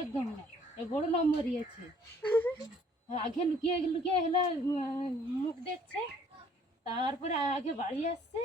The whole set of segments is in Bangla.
একদম না, বড় নম্বরই আছে। আগে লুকিয়ে লুকিয়ে হেলা মুখ দেখছে, তারপরে আগে বাড়ি আসছে।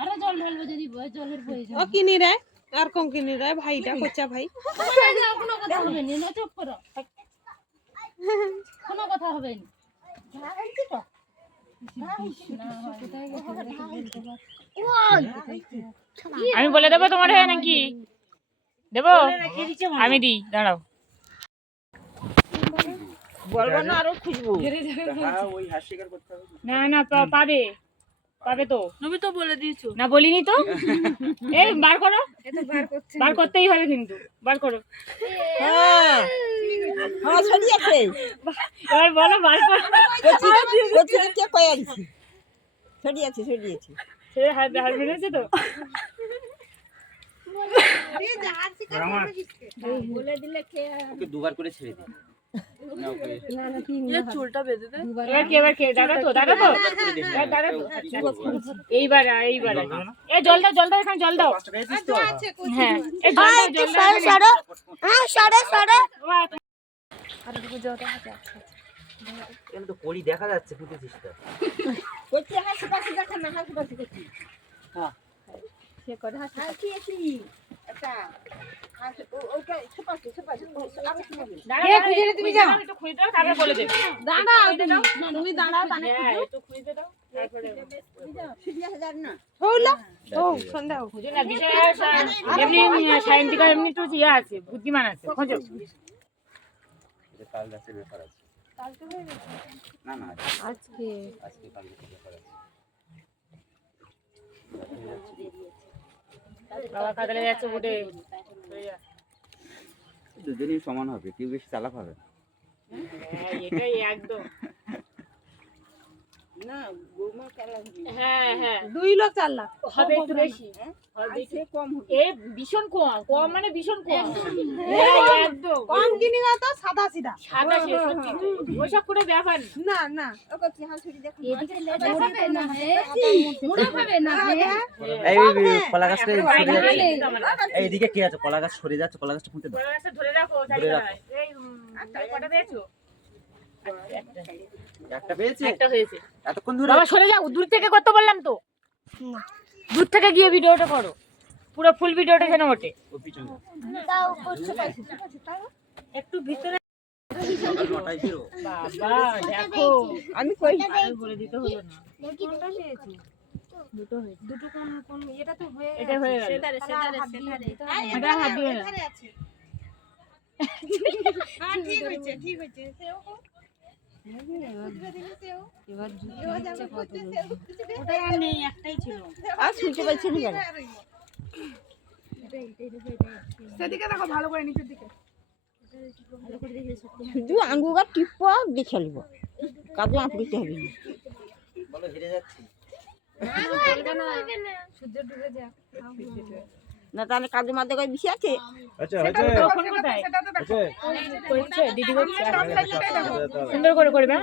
আরো জল ঢালবো যদি জলের প্রয়োজন। ও কিনি রে, আর কোন কিনি রে ভাইটা, কোচা ভাই। কোনো কথা হবে না, চুপ করো, কোনো কথা হবে না। আমি বলে দেবো তোমার হয়ে নাকি দেবো? আমি দিই, দাঁড়াও। বলবো না আরো খুঁজবো। না না পাবে, পাবে তো। তুমি তো বলে দিয়েছো। না বলিনি তো। এই বার করো, বার করতেই হবে কিন্তু, বার করো। হ্যাঁ ছড়িয়েছে। এবার বলো বার করো। কে কয়ে আনছি? ছড়িয়েছে ছড়িয়েছে। ছেড়ে হাত বেড়েছে তো। বলে দিলে দুবার করে ছেড়ে দিই। চুলটা বেঁধে দে। এবার কে দাদা তো, দাদা তো, দাদা তো। এইবার এইবার এ জল দাও, জল দাও, এখানে জল দাও। হ্যাঁ এই জল দাও, জল দাও। হ্যাঁ সরে সরে। কেন তো কলি দেখা যাচ্ছে, ফুটেছিস তো। কোচি হাসি পাশে দেখা না, হাসি পাশে কোচি। হ্যাঁ সে করে হাসি আছে এটা। ওটা ছপাছে ছপাছে আগে শুনবি। দাঁড়াও, খুঁজে তুমি যাও, একটু খুঁজে দাও, তারপর বলে দেব। দাঁড়াও তুমি দাঁড়াও, তানে হ্যাঁ একটু খুঁজে দাও, তারপরে সিরিয়াস যান না হলো। ও সন্ধ্যা খুঁজে না, বিষয় এমনি সায়েন্টিফিক এমনি একটু ইয়ে আছে, বুদ্ধিমান আছে, খোঁজো। এটা কাল গাছের ব্যাপার আছে। কালকে হয়ে গেছে না না আজকে কাল গাছের ব্যাপার আছে। বাবা কাটালে যাচ্ছে উঠে। দুজনেই সমান হবে, কেউ বেশি চালাক হবে হ্যাঁ এটাই একদম। না বৌমা চালাক। হ্যাঁ হ্যাঁ 2 লাখ 4 লাখ হবে, একটু বেশি হবে, কম হবে। এ ভীষণ কম, কম মানে ভীষণ কম। হ্যাঁ একদম কম কিনি না তো সাদা সিধা সাদা শেষ হচ্ছে, ওসব কোনো ব্যাপার না না। ও কোচি হাল ছড়ি দেখো এদিকে লেজা হবে না, মুড়া হবে না। এই কলা গাছটা সরে যাচ্ছে। এইদিকে কি আছে, কলা গাছ সরে যাচ্ছে, কলা গাছটা পুঁতে দাও। কলা গাছটা ধরে রাখো, ধরে রাখো। এই কটা পেয়েছো? একটা পেয়েছে, একটা হয়েছে। এতক্ষণ ধরে। বাবা সরে যাও, দূর থেকে করতে বললাম তো। দূর থেকে গিয়ে ভিডিওটা করো, পুরো ফুল ভিডিওটা যেন ওঠে। ও পিছনে দাও করতে পারছি। একটু ভিতরে। সকাল 9টায় বেরো। বাবা দেখো, আমি কই আরে বলে দিতে হলো না। কোনটা পেয়েছি? দুটো হয়েছে, দুটো কোন কোন এটা তো হয়ে এটা হয়ে গেল। সেটারে এটা হাত দিও না। আছে। হ্যাঁ ঠিক হইছে ঠিক হইছে। সেও এবার ইচ্ছা কত ওটা আর নেই, একটাই ছিল। আর শুনতে পাচ্ছি না কেন? সেদিকে দেখো ভালো করে, নিচের দিকে শুধু আঙ্গুর টিপা দেখে নিব, কাজে আঁকড়িতে হবে না। বলো হেরে যাচ্ছি সূর্য ডুবে যাক না, তাহলে কাজে মাঝে কই বেশি আছে। আচ্ছা তখন কোথায় করছে দিদি করছে, সুন্দর করে করবে।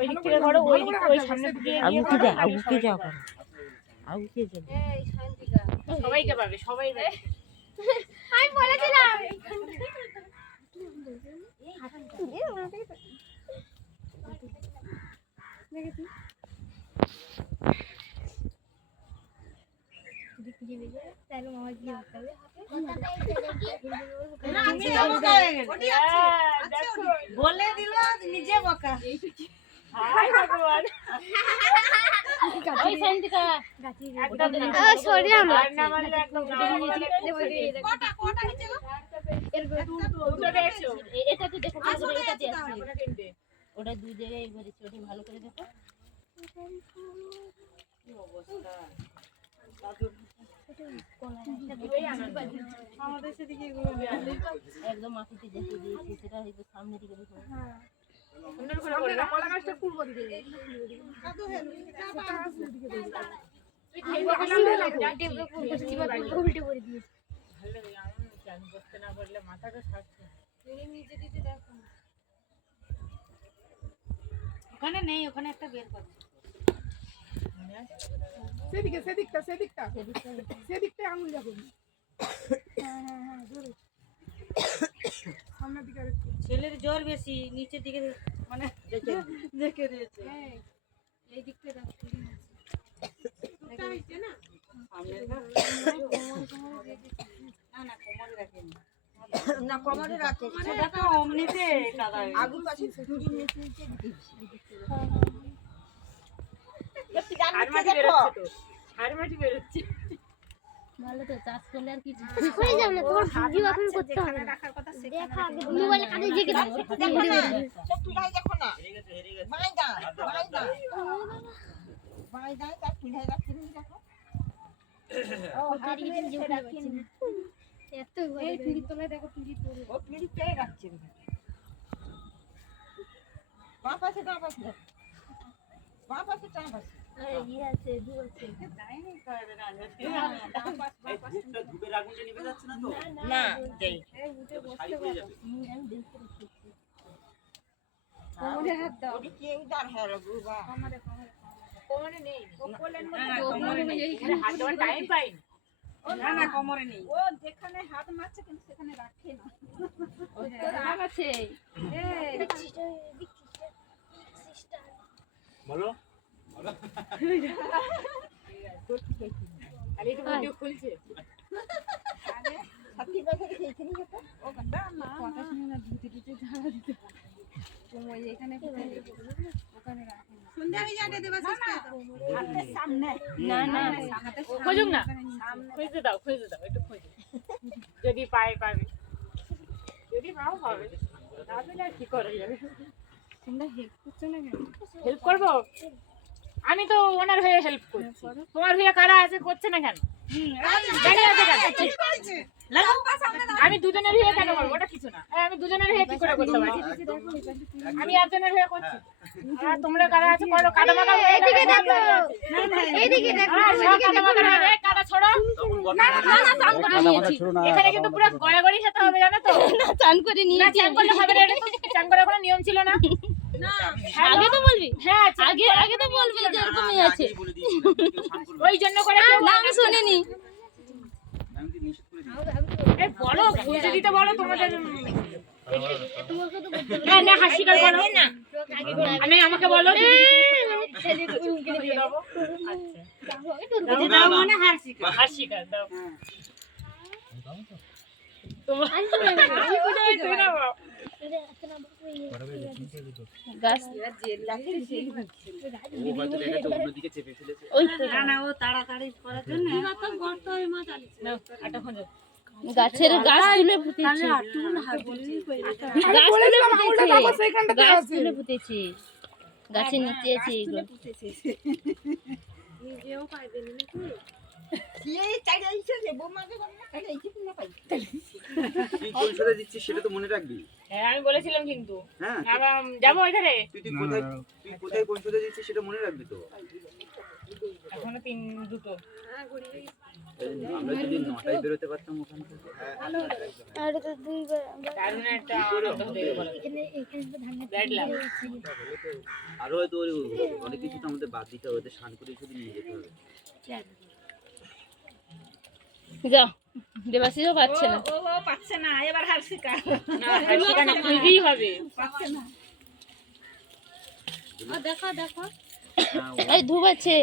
ওই দিক থেকে করো, ওই দিক, ওই সামনে দিকে আগুকে যা, আগুকে যা করো, আগুকে যা। সবাইকে পাবে, সবাই পাবে। আমি বলেছিলাম তাহলে মামা কি হবে? বলে দিল নিজে বকা। হাই ভগবান, ওই সাইন্টিকা একদম সরি আমরা আর না মানলে একদম কোটা কোটা হচ্ছে গো। দুটো দেখছো, এটাতে দেখো, এটাতে আছে, ওটা তিনটে। ওটা দুই জায়গায় বলেছি, ওটা ভালো করে দেখো। কি অবস্থা, আমাদের সেদিকে এগুলো একদম মাটিতে দেখে দিয়েছি, সেটা হয়তো সামনে দিকে দেখো। সুন্দর করে করে না। কলা গাছটা পূর্ব দিকে। তুই খেয়ে উল্টে করে দিয়েছি। ভালো লাগে, আমি জানি বসতে না পারলে মাথাটা ছাড়ছে। নিচে দিতে দেখো। ওখানে নেই, ওখানে একটা বের করছে। সেদিকটা আঙুল যাবেন। হ্যাঁ ধরে সামনের দিকে আরেকটু। ছেলের জ্বর বেশি, নিচের দিকে মানে দেখে দিয়েছে। এই দিকটা দেখো, না না কোমরে রাখেনি, না কমরে রাখে সেটা তো অমনিতে দাদা আগুন পাশে চুরি নিচে হাড়মাটি বেরোচ্ছে তো, হাড়মাটি বেরোচ্ছে। ভালো তো, চাষ করলে আর কিছু হয়ে যাবে না, তোমার ভিডিও এখন করতে হবে না। রাখার কথা দেখা আগে মোবাইলে কানে জেগে দাও। দেখো না সব তুলাই দেখো না বাইদা তা তুলাই রাখতে দেখো ও হাত দিয়ে জেগে রাখছি না। এত এই পিড়ি তোলায় দেখো, পিড়ি তোলে। ও পিড়ি পেয়ে রাখছে বাঁ পাশে ডান পাশে বাঁ পাশে ডান পাশে আরে ইয়ে আছে দূর আছে। ধূপের আগুনটা নিভে যাচ্ছে না তো? না যাই শাড়ি পরে যাবে। কোমরে হাত দাও। ওটি কেউ দাঁড় হয়ে বাবা কোমরে নেই, কোলের না, না, মধ্যে কোমরে নেই, এখানে হাত দেওয়ার টাইম পাইনি। না না কোমরে নেই। ও যেখানে হাত মারছে কিন্তু সেখানে রাখে না রাগ আছে। দেখছিস সিস্টার বলো আর এই তো ভিডিও খুলছে। সাথী বাজারে সেইখানে যেত ও না না কথা শুনে না, ধুতে ধুতে ঝাড়া দিতে হয়। কোমরে এখানে কোথায় রেখে দেবো? ওখানে রাখে না। সন্ধ্যা হয়ে যাবে দেবা হাতের সামনে না না খোঁজুক না, খুঁজতে দাও, একটু খুঁজে। যদি পায় পাবে, যদি পাও পাবে, না পেলে আর কি করা যাবে। তোমরা হেল্প করছো না কেন? হেল্প করবো? আমি তো ওনার হয়ে হেল্প করছি, তোমার হয়ে কারা আছে করছে না কেন? দাঁড়িয়ে আছে কেন? আমি দুজনের হয়ে কেন করবো? ওটা কিছু না। আমি দুজনের হয়ে কি করে করতে পারি? আমি একজনের হয়ে করছি। আর তোমরা কারা আছে করো, কাদা মাদা এইদিকে দেখো, এইদিকে দেখো, কাদা মাদা কাদা ছড়ো। না না না, চান করে নিয়েছি। এখানে কিন্তু পুরো গড়াগড়ি খেতে হবে, জানো তো? চান করে না, নিয়েছি। চান করলে হবে না, এটা তো চান করার কোনো নিয়ম ছিল না। আগে তো বলবি, হ্যাঁ, আগে তো বলবি যে এরকমই আছে। আগেই বলে দিয়েছিলাম, কেউ স্নান করবে না। ওই জন্য করে কেউ না আমি শুনিনি। আমি কি নিষেধ করে দিয়েছি? এই বলো, খুঁজে দিতে বলো তোমাদের। তোমাকে তো করতে হবে। না না, হাসি করে বলো না। আগে করে আমি আমাকে বলো ছেলে পুরুকে খুঁজে দেবো। আচ্ছা না, না। মনে হার শিখা। হাসি কর দাও। তোমার আমি তো জানি না। তুমি না বাবা। গাছ ও হয়তো দেখেছে অন্যদিকে চেপে ফেলেছে। ওই তো না না ও তাড়াতাড়ি করার জন্য আটা খোঁজো। গাছের গাছ তুলে ফুটেছে। গাছ তুলে ফুটেছে। গাছ তুলে ফুটেছে। গাছের নিচে আছে এগুলো। এই চাইলে আইছে রে বোমাকে বল না চাইলে আইছে না পাই তুই কোন সাথে দিচ্ছিস সেটা তো মনে রাখবি। হ্যাঁ, আমি বলেছিলাম কিন্তু হ্যাঁ, আবার যাবো ওইখানে। তুই কোথায় কোন সাথে দিচ্ছিস সেটা মনে রাখবি তো। এখনো দুটো। আমরা যদি 9টায় বেরোতে পারতাম ওখান থেকে। আর তো দুইবার দারুণ একটা আনন্দ হতে পারে। এখানে তো ধান ব্যাড লাগ। আরো হয়তো অনেক কিছু তো আমাদের বাদ দিতে হবে, ওদের স্নান করে শুধু নিয়ে যেতে হবে। যাও, দেবাশিসও পাচ্ছে না। ও পাচ্ছে না এবার হার শিকা না, হাসি কান্না খুঁজতেই হবে। পাচ্ছে না ও দেখো দেখো, হ্যাঁ, এই ধূপ আছে।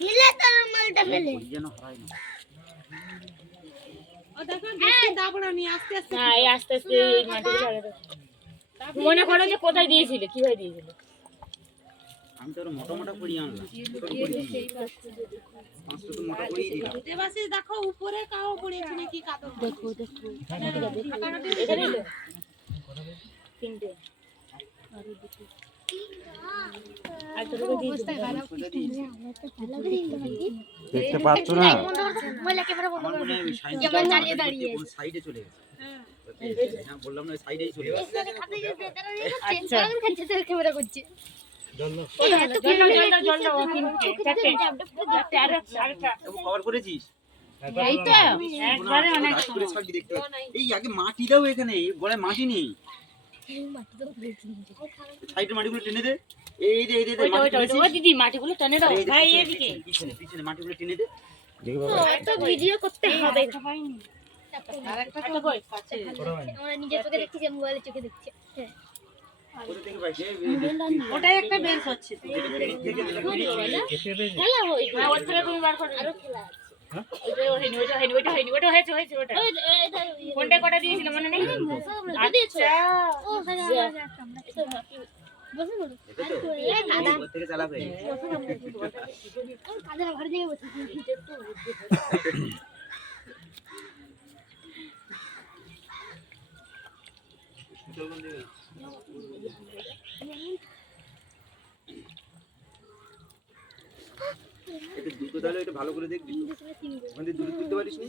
দিলে তো মালটা ফেলে ওই যেন হয় না। ও দেখো বেশি দাবড়া নিয়ে আস্তে আস্তে। হ্যাঁ, এই আস্তে আস্তে এই মাটিতে ঝাড়ে দাও। মনে করো যে কোথায় দিয়েছিলে, কিভাবে দিয়েছিলে? আমি তো আরো মোটা মোটা করে আনলাম। ছোট করে দিই। 5টা তো মোটা করেই দিলাম। দেবাশিস দেখো উপরে কাও পড়েছে নাকি কাদো। দেখো দেখো। এখানেই তো? তিনটে। আর তোর দিয়ে দেখতে পাচ্ছ না? মোবাইল ক্যামেরা বন্ধ আমার করে মনে হয় ওই সাইডে যেমন দাঁড়িয়ে দাঁড়িয়ে কোন সাইডে চলে গেছে। হ্যাঁ, বললাম না ওই সাইডেই চলে গেছে। এখানে খাতে গেছে তারা টেনশন খাচ্ছে তারা ক্যামেরা করছে জল দাও, তিনটে, চারটে, আরেকটা। এবার কভার করেছিস? এই তো একবারে অনেক গাছ করে ছাড়বি দেখতে পাচ্ছি। এই আগে মাটি দাও এখানে, গড়ায় মাটি নেই। সাইডের মাটিগুলো টেনে দে। এই দে ওইটা মাটি ওইটা ওইটা। ও টেনেছিস? দিদি মাটিগুলো টেনে দাও আরে এই দে, ভাই পিছনে, এদিকে পিছনে, পিছনে মাটিগুলো টেনে দে। দেখি বাবা। তো ভিডিও করতে হবে একটা কই আমরা নিজের চোখে দেখছি যে মোবাইলে চোখে দেখছি হ্যাঁ কোথা থেকে পাইছিস? ওটাই একটা বের হচ্ছে তো। খেলা হয় হ্যাঁ ওর থেকে তুমি বার করো আরো খেলা আছে ওইটা হয়নি ওইটা হয়নি ওইটা হয়নি ওটা হয়েছে হয়েছে ওটা এটা কোনটা কটা দিয়েছিল মনে নেই আচ্ছা ও হ্যাঁ এটা বসে বলো দেখেছো? ওর থেকে চালাক হয়ে গেছে। কাজের ঘরে দিয়ে বসে একটু দ্রুত তাহলে এটা ভালো করে দেখবি তো। ওখান থেকে দূরে তুলতে পারিস নি?